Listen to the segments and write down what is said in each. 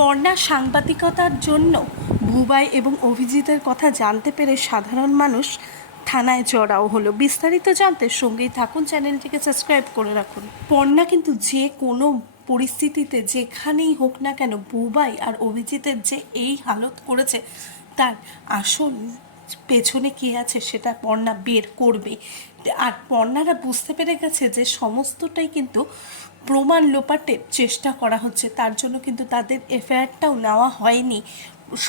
পর্ণা সাংবাদিকতার জন্য বুবাই এবং অভিজিতের কথা জানতে পেরে সাধারণ মানুষ থানায় চড়াও হলো। বিস্তারিত জানতে সঙ্গেই থাকুন, চ্যানেলটিকে সাবস্ক্রাইব করে রাখুন। পর্ণা কিন্তু যে কোনো পরিস্থিতিতে যেখানেই হোক না কেন বুবাই আর অভিজিতের যে এই হালত করেছে তার আসল পেছনে কে আছে সেটা পর্ণা বের করবে। আর পর্ণারা বুঝতে পেরে গেছে যে সমস্তটাই কিন্তু প্রমাণ লোপাটের চেষ্টা করা হচ্ছে, তার জন্য কিন্তু তাদের এফআইআরটাও নেওয়া হয়নি।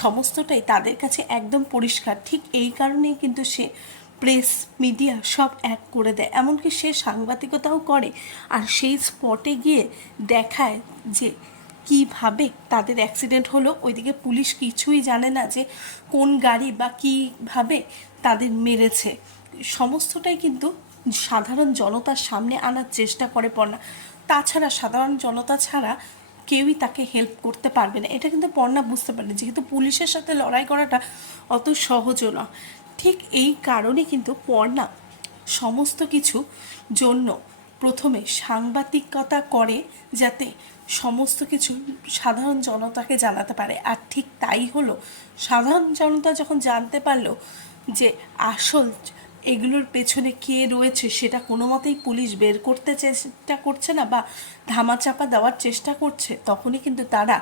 সমস্তটাই তাদের কাছে একদম পরিষ্কার। ঠিক এই কারণেই কিন্তু সে প্রেস মিডিয়া সব এক করে দেয়, এমনকি সে সাংবাদিকতাও করে আর সেই স্পটে গিয়ে দেখায় যে কীভাবে তাদের অ্যাক্সিডেন্ট হলো। ওইদিকে পুলিশ কিছুই জানে না যে কোন গাড়ি বা কীভাবে তাদের মেরেছে। সমস্তটাই কিন্তু সাধারণ জনতার সামনে আনার চেষ্টা করে পর্ণা। তাছাড়া সাধারণ জনতা ছাড়া কেউই তাকে হেল্প করতে পারবে না, এটা কিন্তু পর্ণা বুঝতে পারে, যেহেতু পুলিশের সাথে লড়াই করাটা অত সহজও না। ঠিক এই কারণে কিন্তু পর্ণা সমস্ত কিছু জন্য প্রথমে সাংবাদিকতা করে, যাতে সমস্ত কিছু সাধারণ জনতাকে জানাতে পারে। আর ঠিক তাই হলো, সাধারণ জনতা যখন জানতে পারলো যে আসল এগুলোর পেছনে কে রয়েছে সেটা কোনো মতেই পুলিশ বের করতে চেষ্টা করছে না বা ধামাচাপা দেওয়ার চেষ্টা করছে, তখনই কিন্তু তারা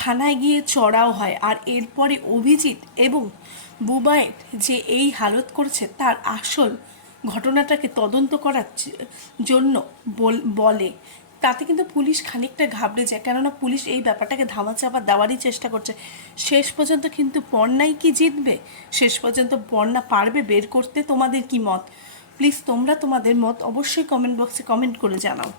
থানায় গিয়ে চড়াও হয়। আর এরপরে অভিজিৎ এবং বুবাইয়ের যে এই হালত করেছে তার আসল ঘটনাটাকে তদন্ত করার জন্য বলে। তাতে কিন্তু পুলিশ খানিকটা ঘাবড়ে যায়, কেননা পুলিশ এই ব্যাপারটাকে ধামাচাপা দেওয়ারই চেষ্টা করছে। শেষ পর্যন্ত কিন্তু পর্ণাই কি জিতবে? শেষ পর্যন্ত পর্ণা পারবে বের করতে? তোমাদের কি মত? প্লিজ তোমরা তোমাদের মত অবশ্যই কমেন্ট বক্সে কমেন্ট করে জানাও।